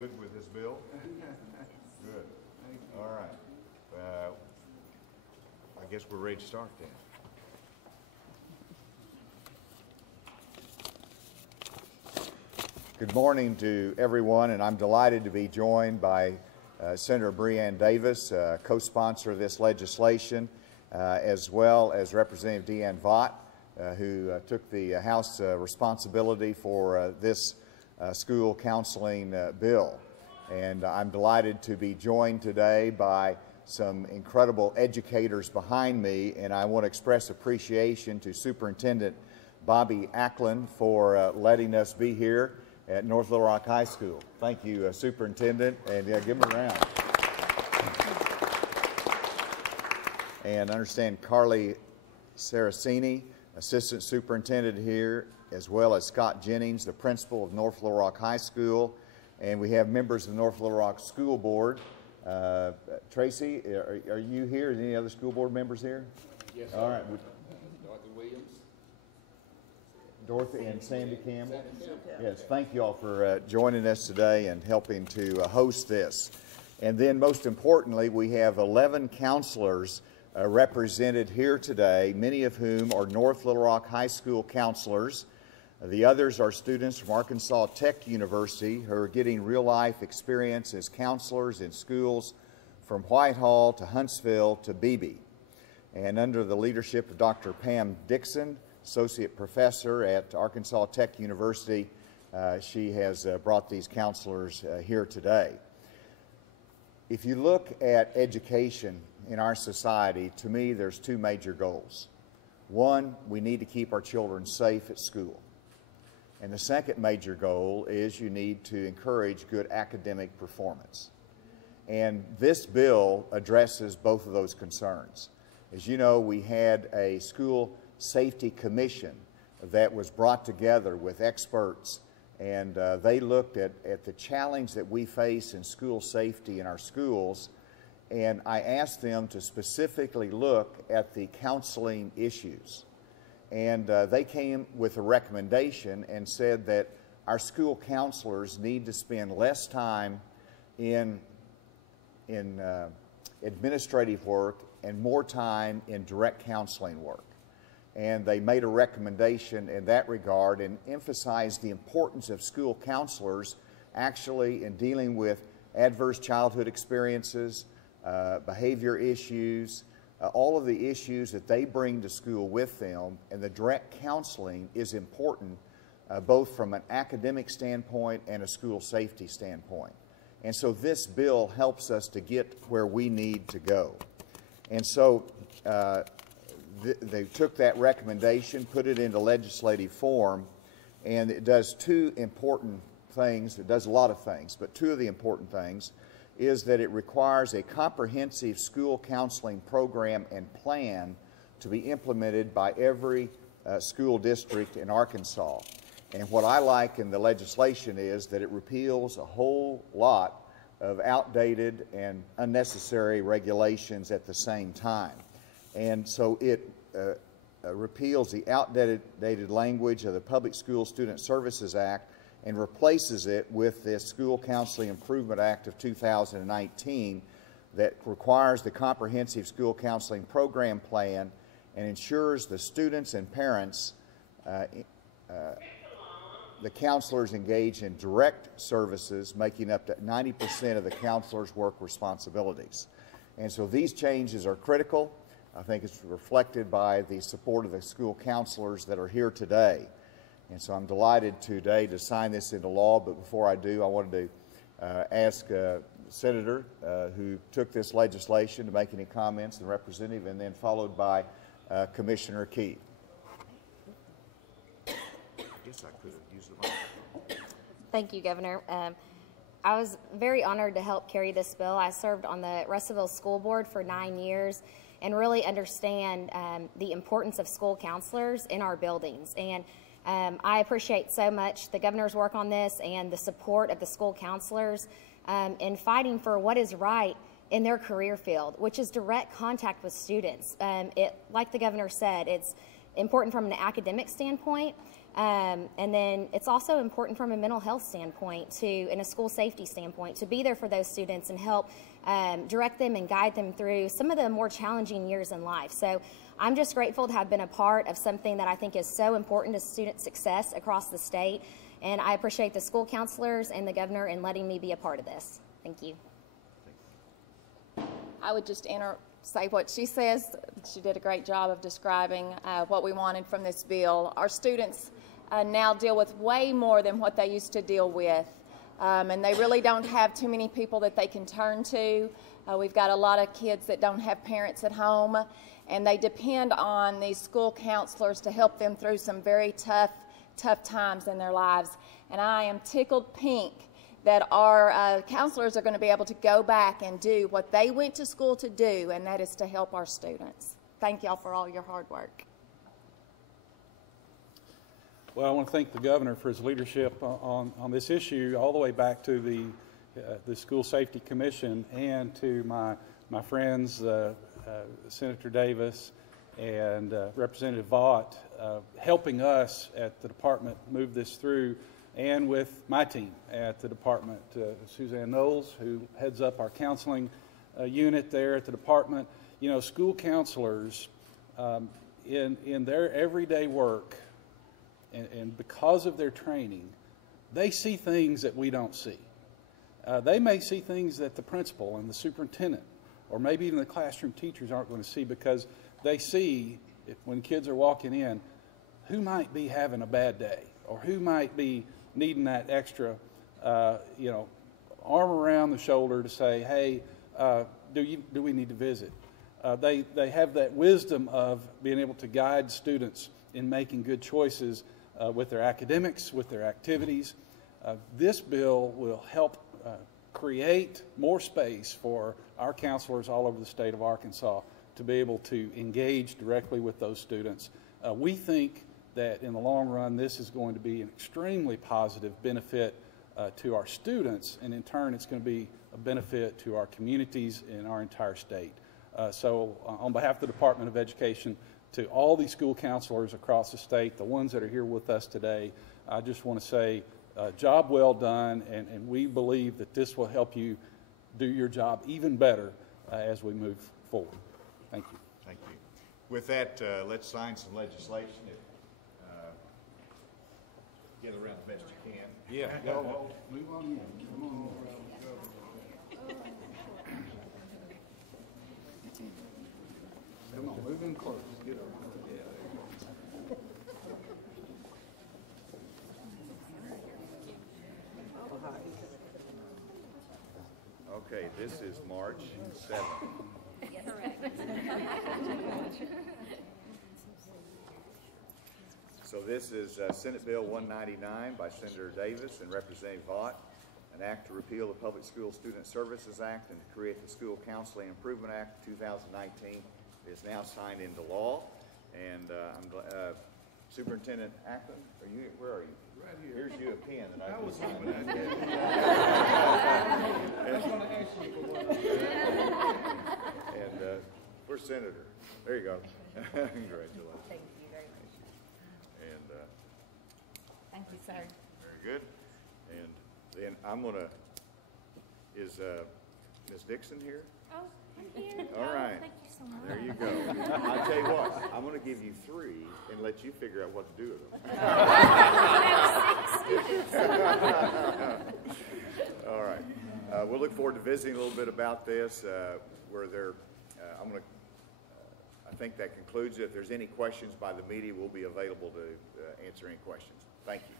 Good with this bill? Good. All right. I guess we're ready to start then. Good morning to everyone, and I'm delighted to be joined by Senator Breanne Davis, co-sponsor of this legislation, as well as Representative Deanne Vaught, who took the House responsibility for this school counseling bill. And I'm delighted to be joined today by some incredible educators behind me, and I want to express appreciation to Superintendent Bobby Ackland for letting us be here at North Little Rock High School. Thank you, Superintendent, and give him a round. And I understand Carly Saracini, Assistant Superintendent here, as well as Scott Jennings, the principal of North Little Rock High School. And we have members of the North Little Rock School Board. Tracy, are you here? Any other school board members here? Yes. All right. Dorothy Williams. Dorothy and Sandy Campbell. Yes, thank you all for joining us today and helping to host this. And then most importantly, we have 11 counselors represented here today, many of whom are North Little Rock High School counselors. The others are students from Arkansas Tech University who are getting real-life experience as counselors in schools from Whitehall to Huntsville to Beebe. And under the leadership of Dr. Pam Dixon, Associate Professor at Arkansas Tech University, she has brought these counselors here today. If you look at education in our society, to me there's two major goals. One, we need to keep our children safe at school. And the second major goal is you need to encourage good academic performance. And this bill addresses both of those concerns. As you know, we had a school safety commission that was brought together with experts, and they looked at the challenge that we face in school safety in our schools, and I asked them to specifically look at the counseling issues. And they came with a recommendation and said that our school counselors need to spend less time in administrative work and more time in direct counseling work. And they made a recommendation in that regard and emphasized the importance of school counselors actually in dealing with adverse childhood experiences, behavior issues, all of the issues that they bring to school with them, and the direct counseling is important both from an academic standpoint and a school safety standpoint. And so this bill helps us to get where we need to go. And so they took that recommendation, put it into legislative form, and it does two important things. It does a lot of things, but two of the important things is that it requires a comprehensive school counseling program and plan to be implemented by every school district in Arkansas. And what I like in the legislation is that it repeals a whole lot of outdated and unnecessary regulations at the same time. And so it repeals the outdated language of the Public School Student Services Act and replaces it with the School Counseling Improvement Act of 2019 that requires the comprehensive school counseling program plan and ensures the students and parents, the counselors engage in direct services, making up to 90% of the counselors' work responsibilities. And so these changes are critical. I think it's reflected by the support of the school counselors that are here today. And so I'm delighted today to sign this into law, but before I do, I wanted to ask Senator who took this legislation to make any comments, and Representative, and then followed by Commissioner Keith. I guess I could have used the microphone. Thank you, Governor. I was very honored to help carry this bill. I served on the Russellville School Board for 9 years and really understand the importance of school counselors in our buildings. And I appreciate so much the governor's work on this and the support of the school counselors in fighting for what is right in their career field, which is direct contact with students. Like the governor said, it's important from an academic standpoint, And then it's also important from a mental health standpoint and a school safety standpoint to be there for those students and help direct them and guide them through some of the more challenging years in life. So I'm just grateful to have been a part of something that I think is so important to student success across the state. And I appreciate the school counselors and the governor in letting me be a part of this. Thank you. I would just say what she says. She did a great job of describing what we wanted from this bill. Our students now deal with way more than what they used to deal with, and they really don't have too many people that they can turn to. We've got a lot of kids that don't have parents at home, and they depend on these school counselors to help them through some very tough times in their lives. And I am tickled pink that our counselors are going to be able to go back and do what they went to school to do, and that is to help our students. Thank y'all for all your hard work. Well, I want to thank the governor for his leadership on this issue, all the way back to the School Safety Commission, and to my friends, Senator Davis and Representative Vaught, helping us at the department move this through, and with my team at the department, Suzanne Knowles, who heads up our counseling unit there at the department. You know, school counselors, in their everyday work, and because of their training, they see things that we don't see. They may see things that the principal and the superintendent, or maybe even the classroom teachers, aren't going to see, because they see, when kids are walking in, who might be having a bad day, or who might be needing that extra, arm around the shoulder to say, hey, do we need to visit? They have that wisdom of being able to guide students in making good choices with their academics, with their activities. This bill will help create more space for our counselors all over the state of Arkansas to be able to engage directly with those students. We think that in the long run, this is going to be an extremely positive benefit to our students, and in turn, it's going to be a benefit to our communities and our entire state. So on behalf of the Department of Education, to all these school counselors across the state, the ones that are here with us today, I just want to say, job well done, and we believe that this will help you do your job even better as we move forward. Thank you. Thank you. With that, let's sign some legislation. Get around the best you can. Yeah. Well, move on in. Come on. Come on, move in close. Get over. Okay, this is March 7th. Correct. So this is Senate Bill 199 by Senator Davis and Representative Vaught, an act to repeal the Public School Student Services Act and to create the School Counseling Improvement Act 2019. It is now signed into law, and I'm glad. Superintendent Ackland, where are you? Right here. Here's you a pen that I was signing. I was going to ask you for one. And where's Senator? There you go. Congratulations. Thank you very much. And thank you, sir. very good. And then I'm going to, is Ms. Dixon here? Oh, I'm here. All right. Thank you so much. There you go. I'll tell you what, I'm going to give you 3 and let you figure out what to do with them. All right. We'll look forward to visiting a little bit about this. I think that concludes it. If there's any questions by the media, we'll be available to answer any questions. Thank you.